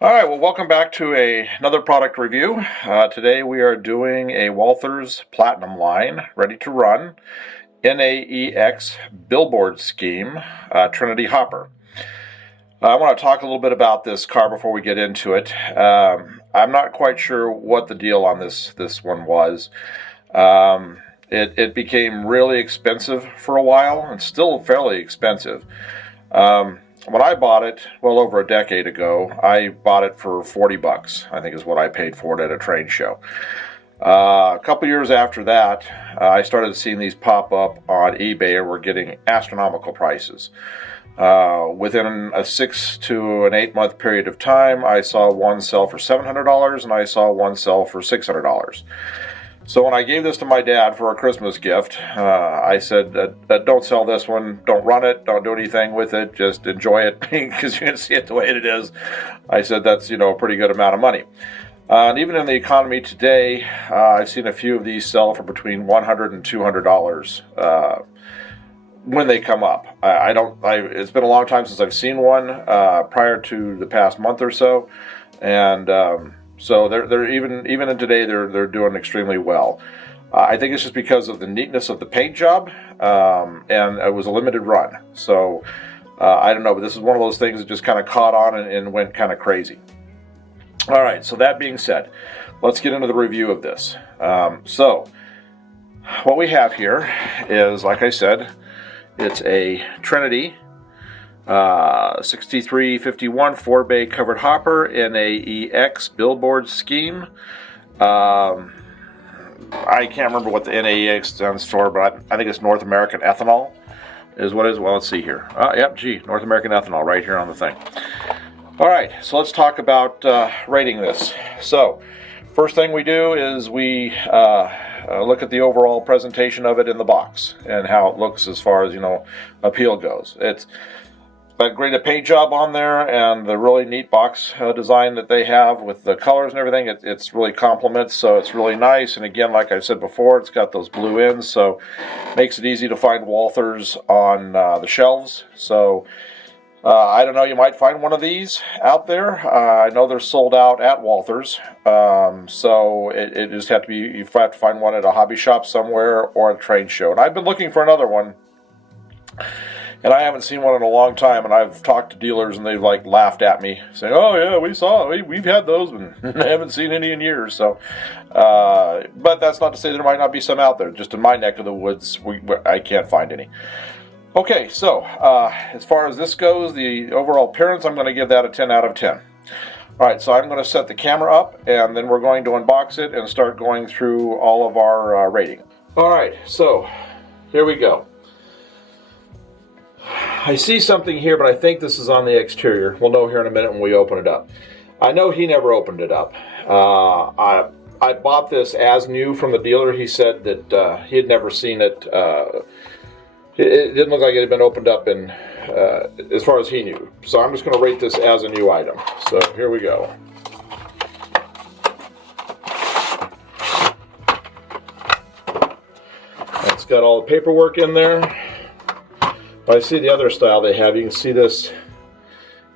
All right, well, welcome back to another product review. Today we are doing a Walthers Platinum line, ready to run, NAEX Billboard scheme, Trinity Hopper. I want to talk a little bit about this car before we get into it. I'm not quite sure what the deal on this one was. It became really expensive for a while, and still fairly expensive. When I bought it, well over a decade ago, I bought it for 40 bucks, I think is what I paid for it at a trade show. A couple years after that, I started seeing these pop up on eBay and were getting astronomical prices. Within a 6 to an 8 month period of time, I saw one sell for $700 and I saw one sell for $600. So when I gave this to my dad for a Christmas gift, I said, don't sell this one, don't run it, don't do anything with it, just enjoy it because you can see it the way it is. I said that's, a pretty good amount of money. And even in the economy today, I've seen a few of these sell for between $100 and $200 when they come up. It's been a long time since I've seen one prior to the past month or so, and so they're even in today they're doing extremely well. I think it's just because of the neatness of the paint job, and it was a limited run. So I don't know, but this is one of those things that just kind of caught on and went kind of crazy. All right, so that being said, let's get into the review of this. So what we have here is, like I said, it's a Trinity 6351 4-bay covered hopper in a NAEX Billboard scheme. I can't remember what the NAEX stands for, but I think it's North American Ethanol is what it is. Well, let's see here. North American Ethanol right here on the thing. All right, so let's talk about rating this. So first thing we do is we look at the overall presentation of it in the box and how it looks as far as, appeal goes. It's a great paint job on there, and the really neat box design that they have with the colors and everything, it's really complements, so it's really nice. And again, like I said before, it's got those blue ends, so makes it easy to find Walthers on the shelves. So I don't know, you might find one of these out there. I know they're sold out at Walthers, so it just have to be, you have to find one at a hobby shop somewhere or a trade show. And I've been looking for another one, and I haven't seen one in a long time, and I've talked to dealers, and they've laughed at me, saying, "Oh yeah, we've had those, and I haven't seen any in years." So, but that's not to say there might not be some out there. Just in my neck of the woods, I can't find any. Okay, so as far as this goes, the overall appearance, I'm going to give that a 10 out of 10. All right, so I'm going to set the camera up, and then we're going to unbox it and start going through all of our rating. All right, so here we go. I see something here, but I think this is on the exterior. We'll know here in a minute when we open it up. I know he never opened it up. I bought this as new from the dealer. He said that he had never seen it. It didn't look like it had been opened up in, as far as he knew. So I'm just going to rate this as a new item. So here we go. It's got all the paperwork in there. I see the other style they have. You can see this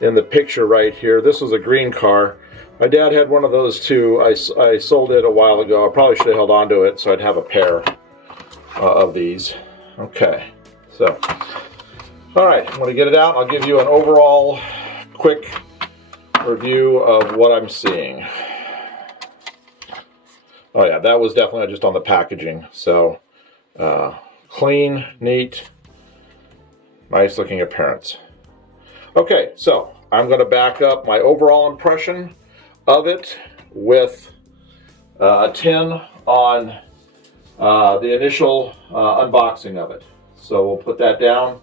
in the picture right here. This was a green car. My dad had one of those too. I sold it a while ago. I probably should have held on to it so I'd have a pair of these. Okay, so, all right, I'm going to get it out. I'll give you an overall quick review of what I'm seeing. Oh yeah, that was definitely just on the packaging. So, clean, neat, nice looking appearance. Okay, so I'm going to back up my overall impression of it with a 10 on the initial unboxing of it. So we'll put that down.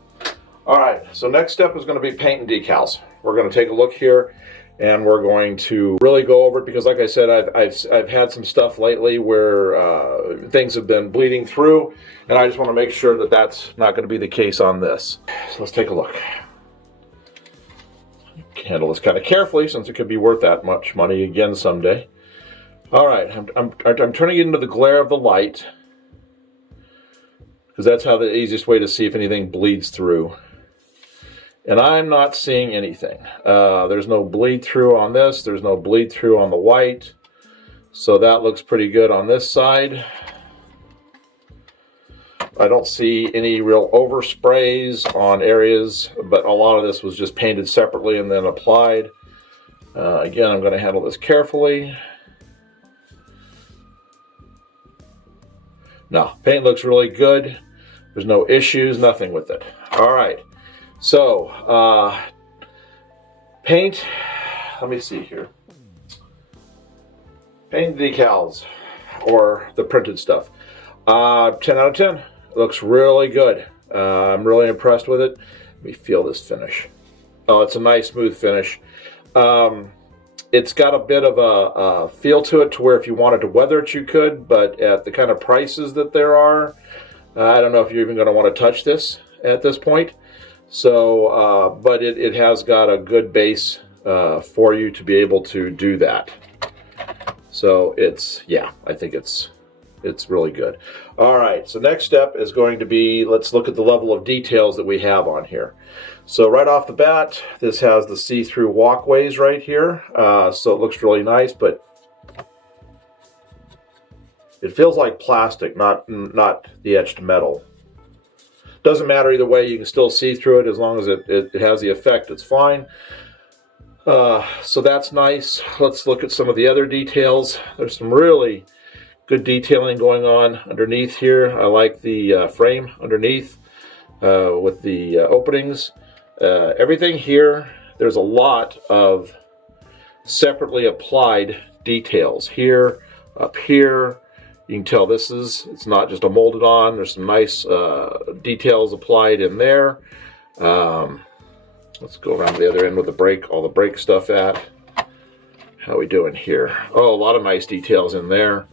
All right, so next step is going to be paint and decals. We're going to take a look here, and we're going to really go over it because, like I said, I've had some stuff lately where things have been bleeding through, and I just want to make sure that that's not going to be the case on this. So let's take a look. Handle this kind of carefully since it could be worth that much money again someday. All right, I'm turning it into the glare of the light because that's how the easiest way to see if anything bleeds through. And I'm not seeing anything. There's no bleed through on this. There's no bleed through on the white. So that looks pretty good on this side. I don't see any real oversprays on areas, but a lot of this was just painted separately and then applied. Again, I'm going to handle this carefully. No, paint looks really good. There's no issues, nothing with it. All right, so paint, let me see here. Paint decals, or the printed stuff. 10 out of 10. Looks really good. I'm really impressed with it. Let me feel this finish. Oh, it's a nice smooth finish. It's got a bit of a feel to it to where if you wanted to weather it, you could, but at the kind of prices that there are, I don't know if you're even going to want to touch this at this point. So, but it has got a good base for you to be able to do that. So it's, yeah, I think it's really good. All right, so next step is going to be, let's look at the level of details that we have on here. So right off the bat, this has the see-through walkways right here. So it looks really nice, but it feels like plastic, not the etched metal. Doesn't matter either way, you can still see through it as long as it has the effect, it's fine. So that's nice. Let's look at some of the other details. There's some really good detailing going on underneath here. I like the frame underneath with the openings. Everything here, there's a lot of separately applied details here, up here. You can tell it's not just a molded on. There's some nice details applied in there. Let's go around to the other end with the brake, all the brake stuff at. How are we doing here? Oh, a lot of nice details in there.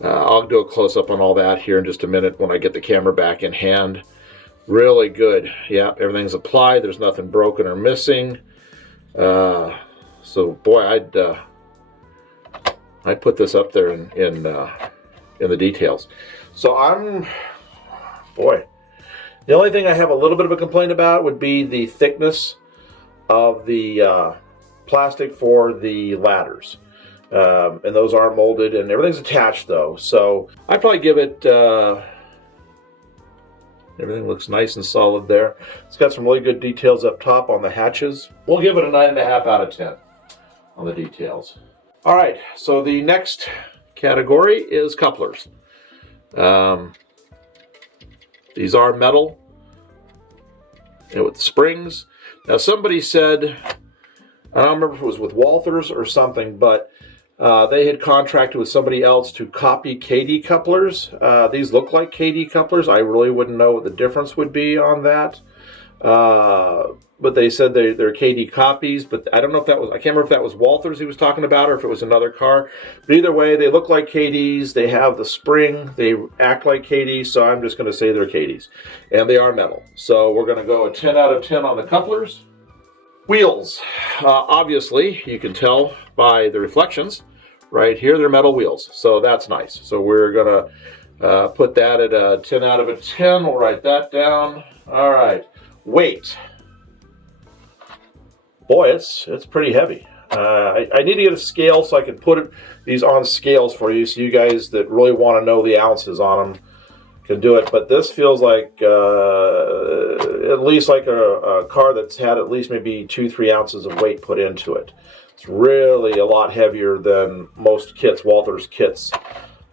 I'll do a close-up on all that here in just a minute when I get the camera back in hand. Really good. Yeah, everything's applied. There's nothing broken or missing. So, boy, I'd put this up there in the details. So boy, the only thing I have a little bit of a complaint about would be the thickness of the plastic for the ladders. And those are molded and everything's attached though. So I'd probably give it, everything looks nice and solid there. It's got some really good details up top on the hatches. We'll give it a 9.5 out of 10 on the details. All right, so the next category is couplers. These are metal and with springs. Now somebody said, I don't remember if it was with Walthers or something, but they had contracted with somebody else to copy KD couplers. These look like KD couplers. I really wouldn't know what the difference would be on that. But they said they're KD copies, but I don't know if that was, I can't remember if that was Walthers he was talking about or if it was another car. But either way, they look like KDs. They have the spring. They act like KDs, so I'm just going to say they're KDs. And they are metal. So we're going to go a 10 out of 10 on the couplers. Wheels. Obviously, you can tell by the reflections right here, they're metal wheels. So that's nice. So we're going to put that at a 10 out of 10. We'll write that down. All right. Weight. Boy, it's pretty heavy. I need to get a scale so I can put these on scales for you, so you guys that really want to know the ounces on them can do it. But this feels like at least like a car that's had at least maybe 2-3 ounces of weight put into it. It's really a lot heavier than most kits, Walthers kits,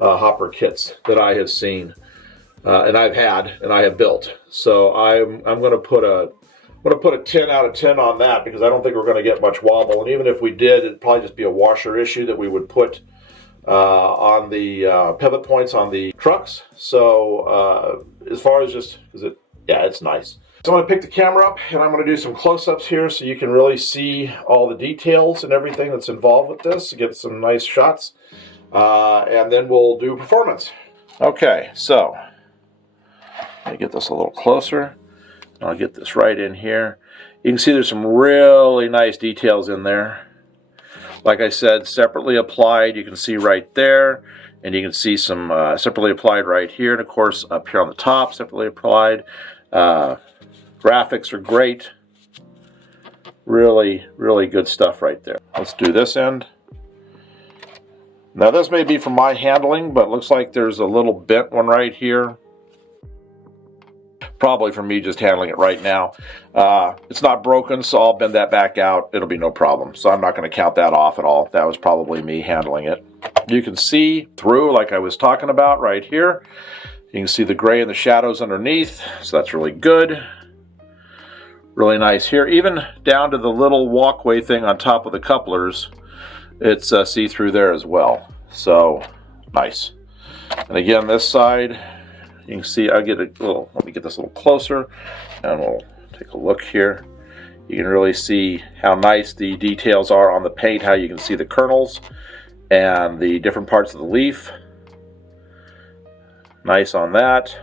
hopper kits that I have seen, and I've had and I have built. So I'm going to put a 10 out of 10 on that because I don't think we're going to get much wobble. And even if we did, it'd probably just be a washer issue that we would put on the pivot points on the trucks. So as far as just, it's nice. So I'm going to pick the camera up and I'm going to do some close-ups here so you can really see all the details and everything that's involved with this to get some nice shots. And then we'll do performance. Okay, so let me get this a little closer. I'll get this right in here. You can see there's some really nice details in there. Like I said, separately applied, you can see right there. And you can see some separately applied right here. And of course, up here on the top, separately applied. Graphics are great. Really, really good stuff right there. Let's do this end. Now this may be from my handling, but it looks like there's a little bent one right here. Probably from me just handling it right now. It's not broken, so I'll bend that back out. It'll be no problem. So I'm not going to count that off at all. That was probably me handling it. You can see through, like I was talking about right here. You can see the gray and the shadows underneath, so that's really good. Really nice here. Even down to the little walkway thing on top of the couplers, it's see-through there as well. So nice. And again, this side, you can see, I'll get a little, let me get this a little closer and we'll take a look here. You can really see how nice the details are on the paint, how you can see the kernels and the different parts of the leaf. Nice on that.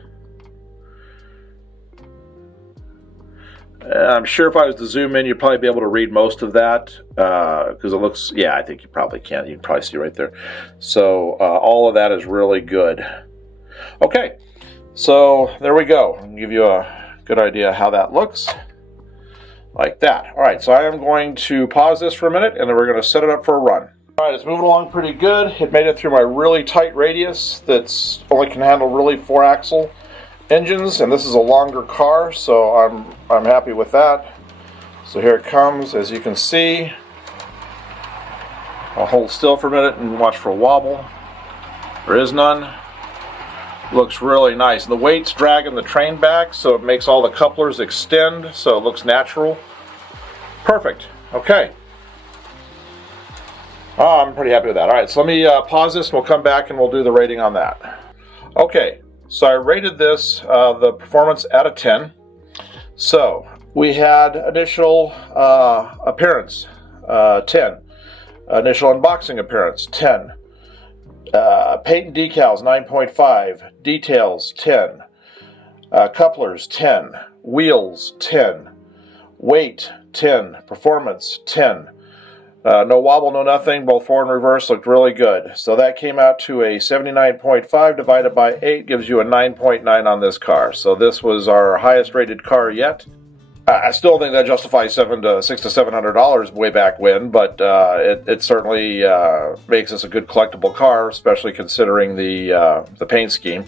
I'm sure if I was to zoom in, you'd probably be able to read most of that because it looks, yeah, I think you probably can. You can probably see right there. So all of that is really good. Okay, so there we go. I'll give you a good idea how that looks. Like that. All right, so I am going to pause this for a minute and then we're going to set it up for a run. All right, it's moving along pretty good. It made it through my really tight radius that's only can handle really 4-axle engines, and this is a longer car, so I'm happy with that. So here it comes, as you can see. I'll hold still for a minute and watch for a wobble. There is none. Looks really nice. And the weight's dragging the train back, so it makes all the couplers extend, so it looks natural. Perfect. Okay. I'm pretty happy with that. All right, so let me pause this and we'll come back and we'll do the rating on that. Okay, so I rated this, the performance out of 10. So we had initial appearance, 10. Initial unboxing appearance, 10. Paint and decals, 9.5. Details, 10. Couplers, 10. Wheels, 10. Weight, 10. Performance, 10. No wobble, no nothing, both forward and reverse looked really good. So that came out to a 79.5 divided by 8 gives you a 9.9 on this car. So this was our highest rated car yet. I still think that justifies $600 to $700 way back when, but it certainly makes this a good collectible car, especially considering the paint scheme.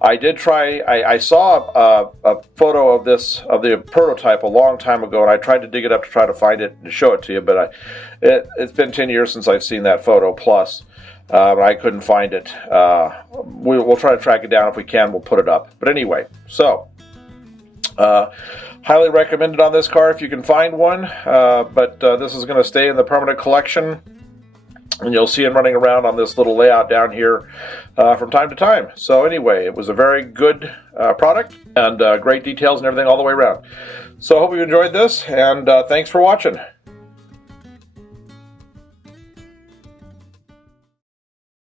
I did try. I saw a photo of the prototype a long time ago, and I tried to dig it up to try to find it and show it to you. But it's been 10 years since I've seen that photo plus. I couldn't find it. We'll try to track it down if we can. We'll put it up. But anyway, so. Highly recommended on this car if you can find one, but this is going to stay in the permanent collection, and you'll see him running around on this little layout down here from time to time. So anyway, it was a very good product and great details and everything all the way around. So I hope you enjoyed this, and thanks for watching.